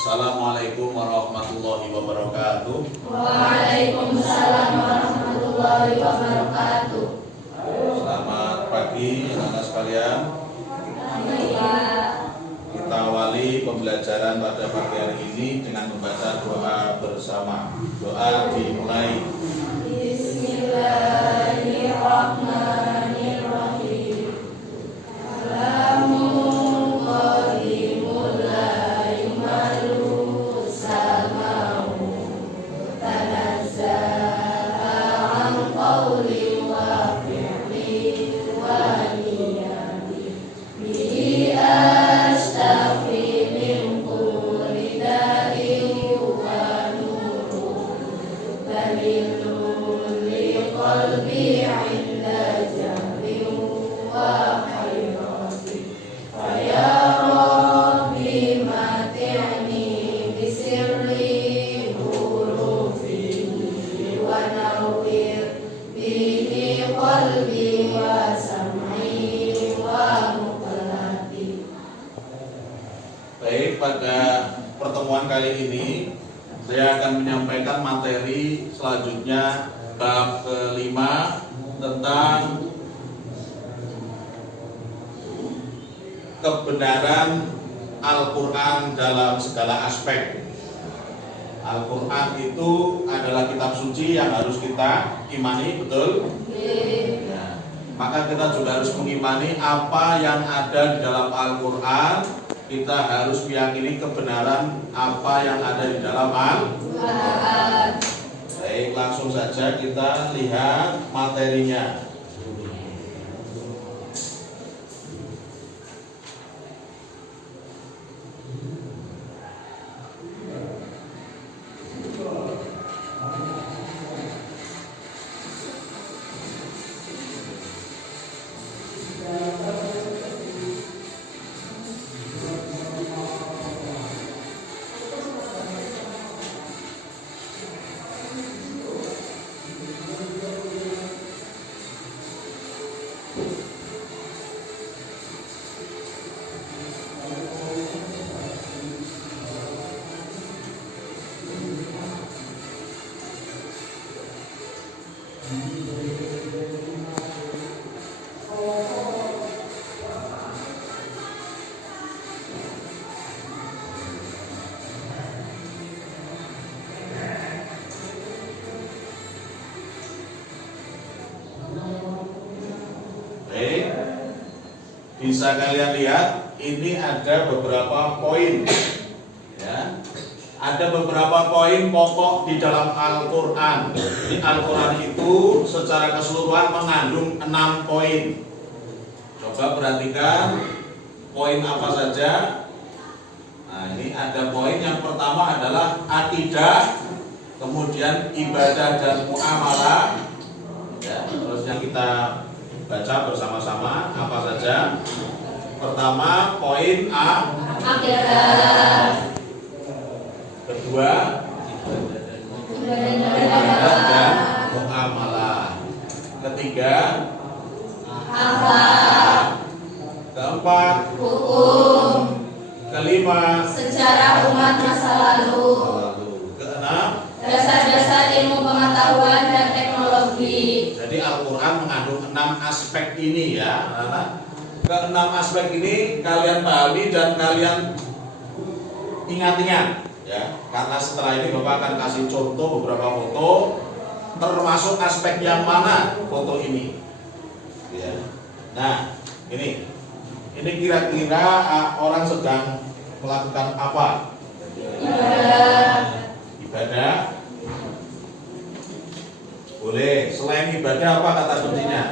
Assalamualaikum warahmatullahi wabarakatuh. Waalaikumsalam warahmatullahi wabarakatuh. Selamat pagi anak-anak sekalian. Kita awali pembelajaran pada pagi hari ini dengan membaca doa bersama. Doa dimulai. Bismillahirrahmanirrahim. Baik, pada pertemuan kali ini saya akan menyampaikan materi selanjutnya bab kelima tentang kebenaran Al-Quran dalam segala aspek. Al-Quran itu adalah kitab suci yang harus kita imani, betul? Ya. Maka kita juga harus mengimani apa yang ada di dalam Al-Quran. Kita harus meyakini kebenaran apa yang ada di dalam Al-Quran. Baik, langsung saja kita lihat materinya. Bisa kalian lihat, ini ada beberapa poin, ya. Ada beberapa poin pokok di dalam Al-Quran. Di Al-Quran itu secara keseluruhan mengandung 6 poin. Coba perhatikan poin apa saja. Nah, ini ada poin yang pertama adalah akidah, kemudian ibadah dan muamalah. Ya, terus yang kita baca bersama-sama apa saja. Pertama, poin A, Akidah. Kedua, ibadah dan muamalah. Ketiga, Akhlak. keempat, Hukum. kelima, Sejarah umat masa lalu. keenam. Dasar-dasar ilmu pengetahuan dan teknologi. Jadi Al-Quran mengandung 6 aspek ini, ya. Ke-6 aspek ini kalian pahami dan kalian ingat-ingat, ya. Karena setelah ini Bapak akan kasih contoh beberapa foto, termasuk aspek yang mana foto ini, ya. Nah, ini kira-kira orang sedang melakukan apa? Ibadah. Boleh. Selain ibadah apa kata kuncinya?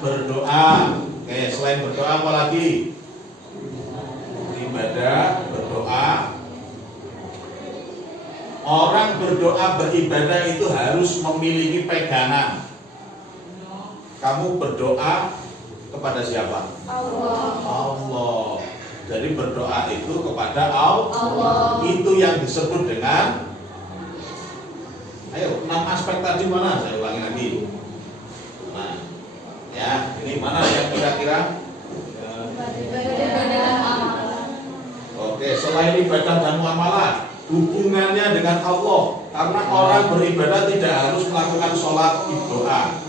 Berdoa. Oke, selain berdoa apa lagi? Ibadah, berdoa. Orang berdoa beribadah itu harus memiliki pegangan. Kamu berdoa kepada siapa? Allah. Jadi berdoa itu kepada Allah. Itu yang disebut dengan, ayo 6 aspek tadi mana? Saya ulangi lagi. Nah, ya, ini mana yang kira-kira? Oke, selain ibadah dan muamalah, hubungannya dengan Allah. Karena orang beribadah tidak harus melakukan sholat doa,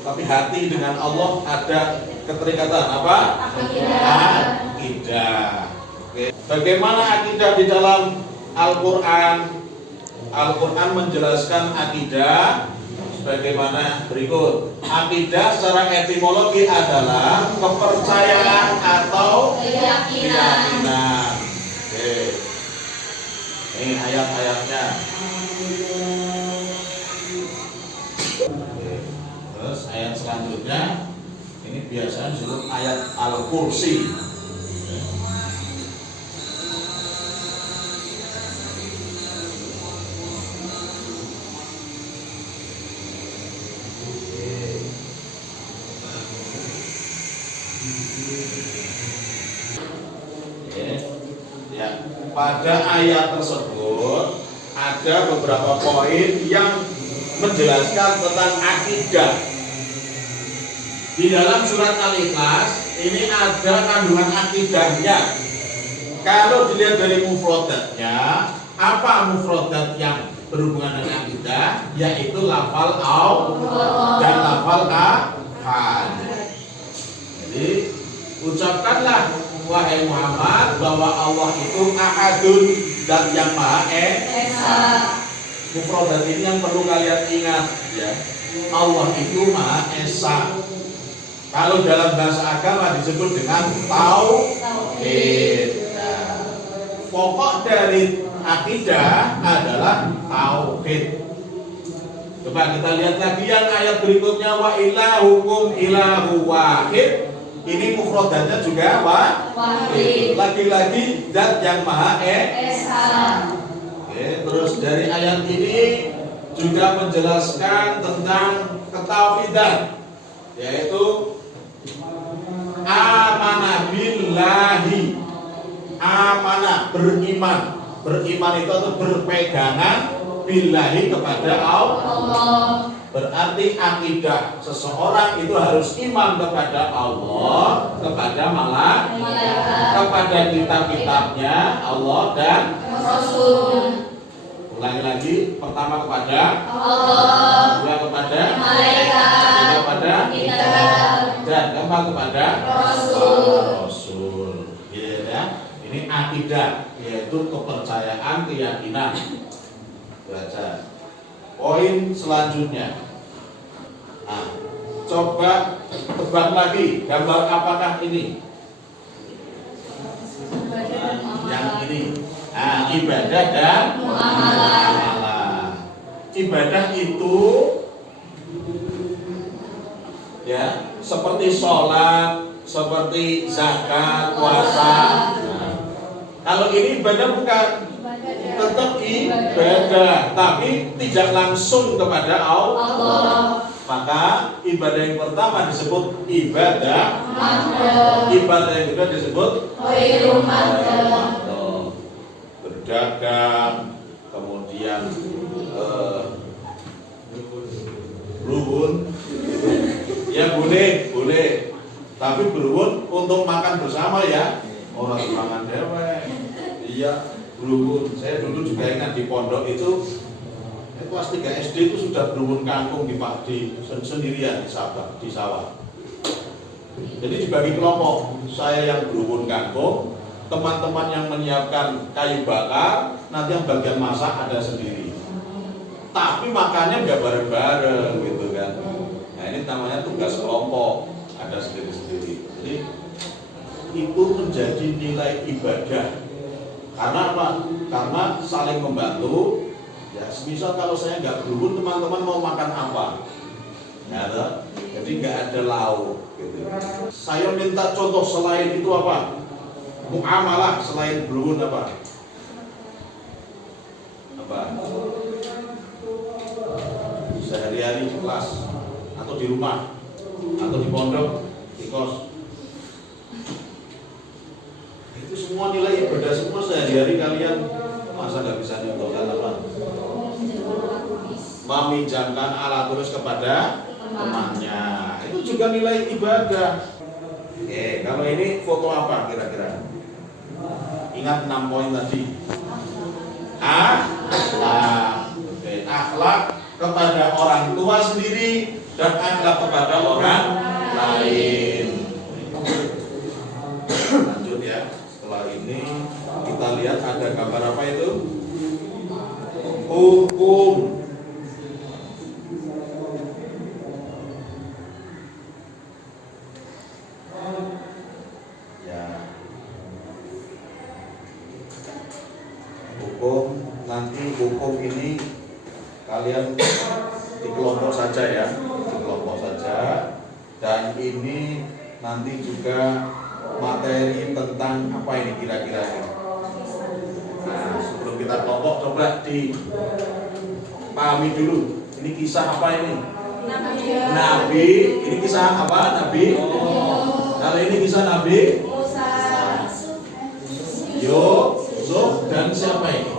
tapi hati dengan Allah ada keterikatan apa? Akidah. Oke. Bagaimana akidah di dalam Al-Quran? Al-Quran menjelaskan akidah sebagaimana berikut. Akidah secara etimologi adalah kepercayaan atau keyakinan. Oke. Ini ayat-ayatnya. Oke. Terus ayat selanjutnya ini biasanya disebut ayat Al-Kursi. Ya, pada ayat tersebut ada beberapa poin yang menjelaskan tentang akidah. Di dalam surat Al-Ikhlas ini ada kandungan akidahnya. Kalau dilihat dari mufradatnya, apa mufradat yang berhubungan dengan akidah? Yaitu lafal au dan lafal ahad. Jadi ucapkanlah wahai Muhammad bahwa Allah itu ahadun dan yang maha esa. Mufradat ini yang perlu kalian ingat ya. Allah itu maha esa. Kalau dalam bahasa agama disebut dengan tauhid. Pokok dari akidah adalah tauhid. Coba kita lihat lagi yang ayat berikutnya, wa ilahukum ilahu wahid. Ini mufradatnya juga wahid. Lagi-lagi zat yang maha esa. Oke, terus dari ayat ini juga menjelaskan tentang ketauhidan, yaitu amanah billahi. Amanah, beriman. Beriman itu atau berpegangan billahi kepada Allah. Berarti akidah seseorang itu harus iman kepada Allah, kepada malaikat, kepada kitab-kitabnya Allah dan Rasul. Ulangi lagi, pertama kepada Allah, kedua kepada malaikat, ketiga kepada kitab, dan keempat kepada Rasul. Gitu ya. Ini akidah, yaitu kepercayaan, keyakinan. Baca. Poin selanjutnya. Nah, coba tebak lagi, gambar apakah ini? Yang ini. Nah, ibadah dan muamalah. Ibadah itu ya, seperti sholat, seperti zakat, puasa. Nah, kalau ini ibadah bukan, tetap ibadah, tapi tidak langsung kepada Allah. Maka ibadah yang pertama disebut ibadah, ibadah yang kedua disebut berdagang, kemudian berhubun. Ya boleh, tapi berhubun untuk makan bersama ya, orang makan dewek. Iya, berhubun. Saya dulu juga ingat di pondok itu kelas 3 SD itu sudah berhubun kangkung di sendirian di sawah. Jadi dibagi kelompok. Saya yang berhubun kangkung, teman-teman yang menyiapkan kayu bakar, nanti yang bagian masak ada sendiri. Tapi makannya nggak bareng-bareng gitu kan. Nah ini namanya tugas kelompok, ada sendiri-sendiri. Jadi itu menjadi nilai ibadah. Karena apa? Karena saling membantu. Ya, misal kalau saya nggak berhubung, teman-teman mau makan apa? Nggak ada. Jadi nggak ada lauk. Gitu. Saya minta contoh selain itu apa? Muamalah selain berhubung apa? Apa? Sehari-hari di kelas atau di rumah atau di pondok, di kos. Itu semua nilai ibadah semua sehari-hari kalian. Masa nggak bisa nyontohkan apa? Meminjamkan alat tulis kepada temannya, itu juga nilai ibadah. Oke, kalau ini foto apa kira-kira? Ingat 6 poin tadi. Akhlak. Oke, akhlak kepada orang tua sendiri dan akhlak kepada orang lain. Lanjut ya. Setelah ini kita lihat ada gambar apa itu? Hukum. Ya. Hukum, nanti hukum ini kalian di kelompok saja ya, di kelompok saja. Dan ini nanti juga materi tentang apa ini kira-kira ini. Nah, sebelum kita kelompok coba dipahami dulu. Ini kisah apa ini? Nabi. Ini kisah apa? Nabi. Kalau ini kisah Nabi Yusuf dan siapa ini?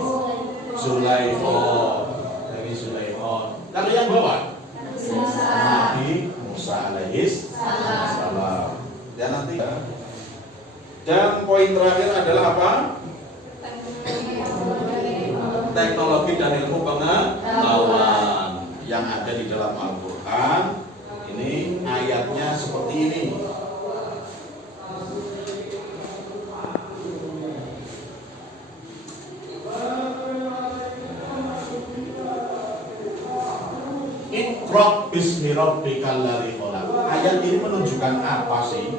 Zulaikha. Dari Zulaikha. Kalau yang bawah Nabi Musa alaihis salam. Dan nanti dan poin terakhir adalah apa? Teknologi dan ilmu pengetahuan yang ada di dalam Al-Quran. Ini ayatnya seperti ini. Iqra bismi rabbikal ladzi khalaq. Ayat ini menunjukkan apa sih?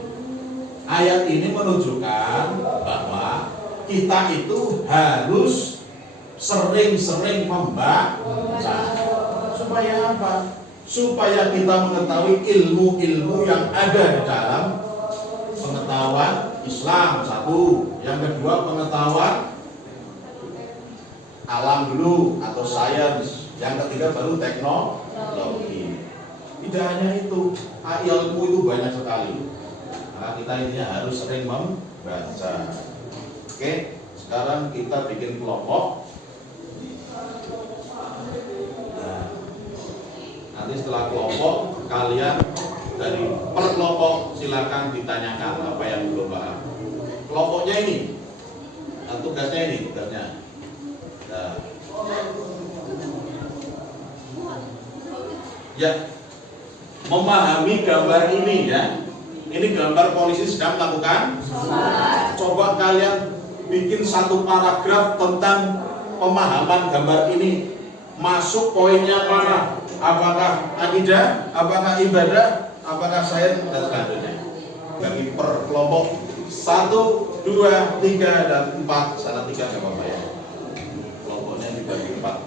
Ayat ini menunjukkan bahwa kita itu harus sering-sering membaca. Supaya apa? Supaya kita mengetahui ilmu-ilmu yang ada di dalam pengetahuan Islam, satu. Yang kedua, pengetahuan alam dulu atau sains. Yang ketiga baru teknologi. Tidak hanya itu, ilmu itu banyak sekali. Nah, kita intinya harus sering membaca. Oke, sekarang kita bikin kelompok. Nah, nanti setelah kelompok, kalian dari per kelompok silakan ditanyakan apa yang belum paham. Kelompoknya ini, nah, tugasnya ini, tugasnya. Nah. Ya, memahami gambar ini ya. Ini gambar polisi sedang melakukan sholat. Coba kalian bikin satu paragraf tentang pemahaman gambar ini. Masuk poinnya mana? Apakah akidah, apakah ibadah, apakah sains dan selanjutnya. Bagi per kelompok 1, 2, 3 dan 4. Sana 3 nggak apa-apa ya. Kelompoknya dibagi 4.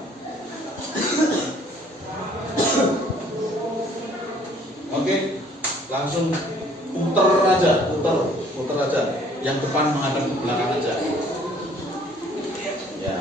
Oke, langsung puter aja. Yang depan menghadap ke belakang aja. Ya.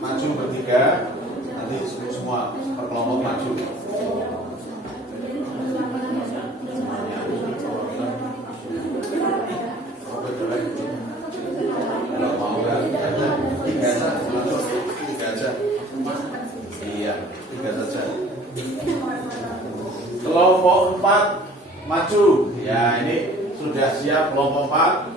Maju bertiga, nanti semua perkelompok maju. Kalau mau kan, tiga aja. Iya, 3 saja. Kelompok 4 maju. Ya, ini sudah siap kelompok 4.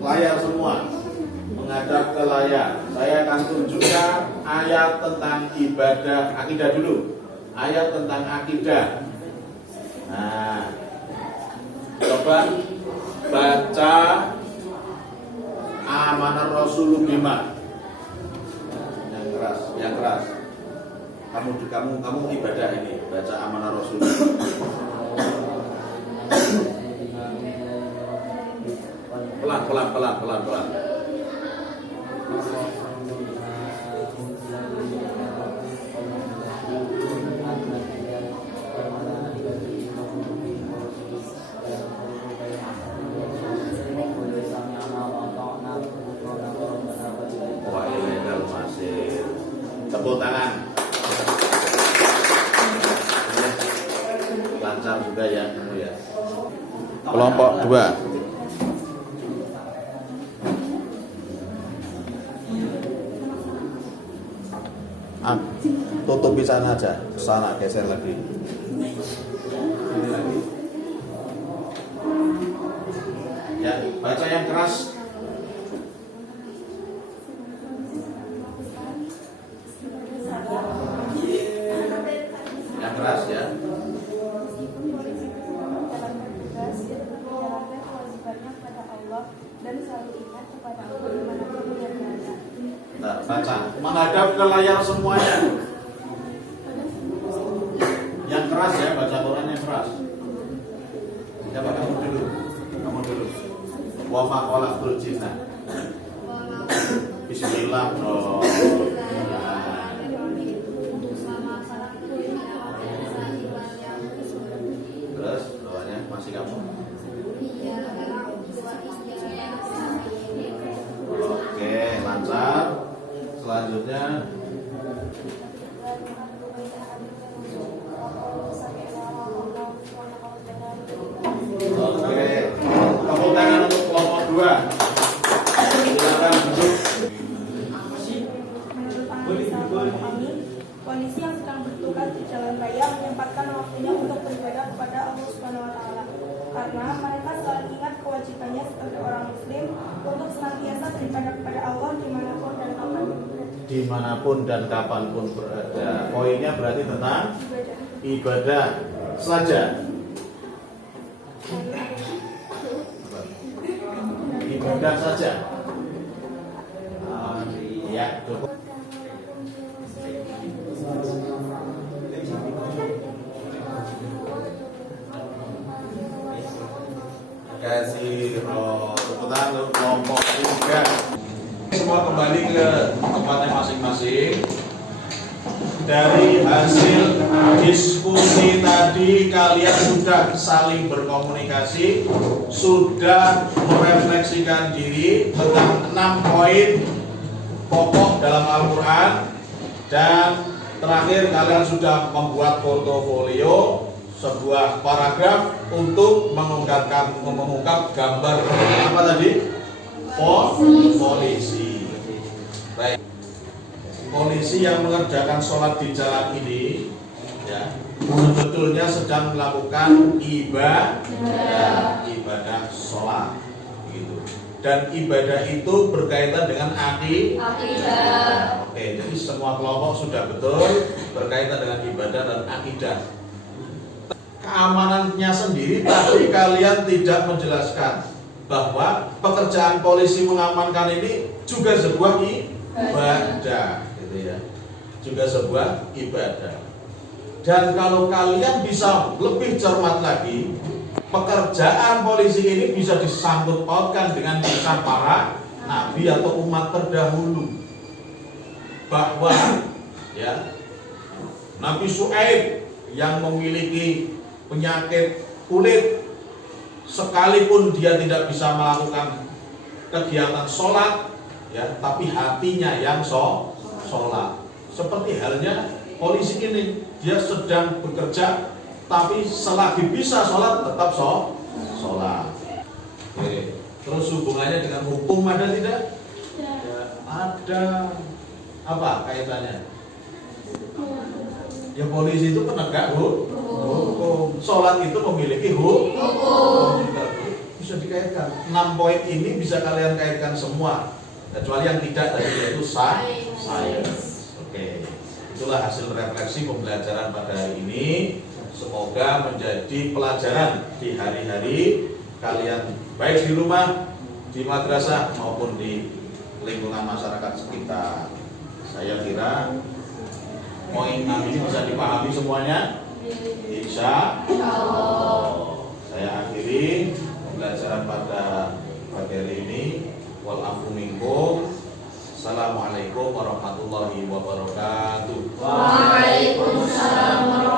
Layar semua, menghadap ke layar. Saya akan tunjukkan ayat tentang ibadah akidah dulu. ayat tentang akidah. Nah, coba baca Amanar Rasul bima. Yang keras. Kamu ibadah ini, baca Amanar Rasul. Pelan. Wah, ilegal masih. Tepuk tangan. Lancar juga ya kamu ya. Kelompok 2. Tutupi sana aja, sana geser lagi. Ini lagi. Ya, baca yang keras. Yang keras ya. Nah, baca, menghadap ke layar semuanya. Yang keras ya, baca Quran yang keras. Siapa kamu dulu? Wa ma khalaqtul jinna. Bismillah. Oh. Terus bawahnya masih kamu. Oke, lancar. Selanjutnya oke, tepuk tangan untuk kelompok 2. Silakan duduk. Kondisi yang sedang bertugas di jalan raya menyempatkan waktunya untuk beribadah kepada Allah Subhanahu wa Ta'ala. Karena mereka selalu ingat kewajibannya sebagai orang Muslim untuk senantiasa beribadah kepada Allah dimanapun dan kapanpun berada. Poinnya berarti tentang ibadah saja. Ibadah saja. Ya, cukup. Kasih tepuk tangan untuk kelompok 3. Semua kembali ke tempatnya masing-masing. Dari hasil diskusi tadi kalian sudah saling berkomunikasi, sudah merefleksikan diri tentang 6 poin pokok dalam Al-Quran, dan terakhir kalian sudah membuat portofolio, sebuah paragraf untuk mengungkap gambar apa tadi? Polisi. Baik. Polisi yang mengerjakan sholat di jalan ini, ya, sebetulnya sedang melakukan ibadah sholat, gitu. Dan ibadah itu berkaitan dengan akidah. Oke, jadi semua kelompok sudah betul berkaitan dengan ibadah dan akidah. Keamanannya sendiri tadi kalian tidak menjelaskan bahwa pekerjaan polisi mengamankan ini juga sebuah ibadah, gitu ya, juga sebuah ibadah. Dan kalau kalian bisa lebih cermat lagi, pekerjaan polisi ini bisa disangkut pautkan dengan kisah para nabi atau umat terdahulu, bahwa ya Nabi Syuaib yang memiliki penyakit kulit, sekalipun dia tidak bisa melakukan kegiatan sholat, ya, tapi hatinya yang sholat. Seperti halnya polisi ini, dia sedang bekerja, tapi selagi bisa sholat tetap sholat. Oke. Terus hubungannya dengan hukum ada tidak? Ya, ada. Apa kaitannya? Ya, polisi itu penegak hukum. Sholat itu memiliki hukum. Bisa dikaitkan. 6 poin ini bisa kalian kaitkan semua, kecuali yang tidak tadi, yaitu science. Oke. Itulah hasil refleksi pembelajaran pada hari ini. Semoga menjadi pelajaran di hari-hari kalian, baik di rumah, di madrasah maupun di lingkungan masyarakat sekitar. Saya kira poin 6 ini bisa dipahami semuanya. Insya Allah. Saya akhiri pembelajaran pada hari ini. Wal afu minkum. Assalamualaikum warahmatullahi wabarakatuh. Waalaikumsalam warahmatullahi wabarakatuh.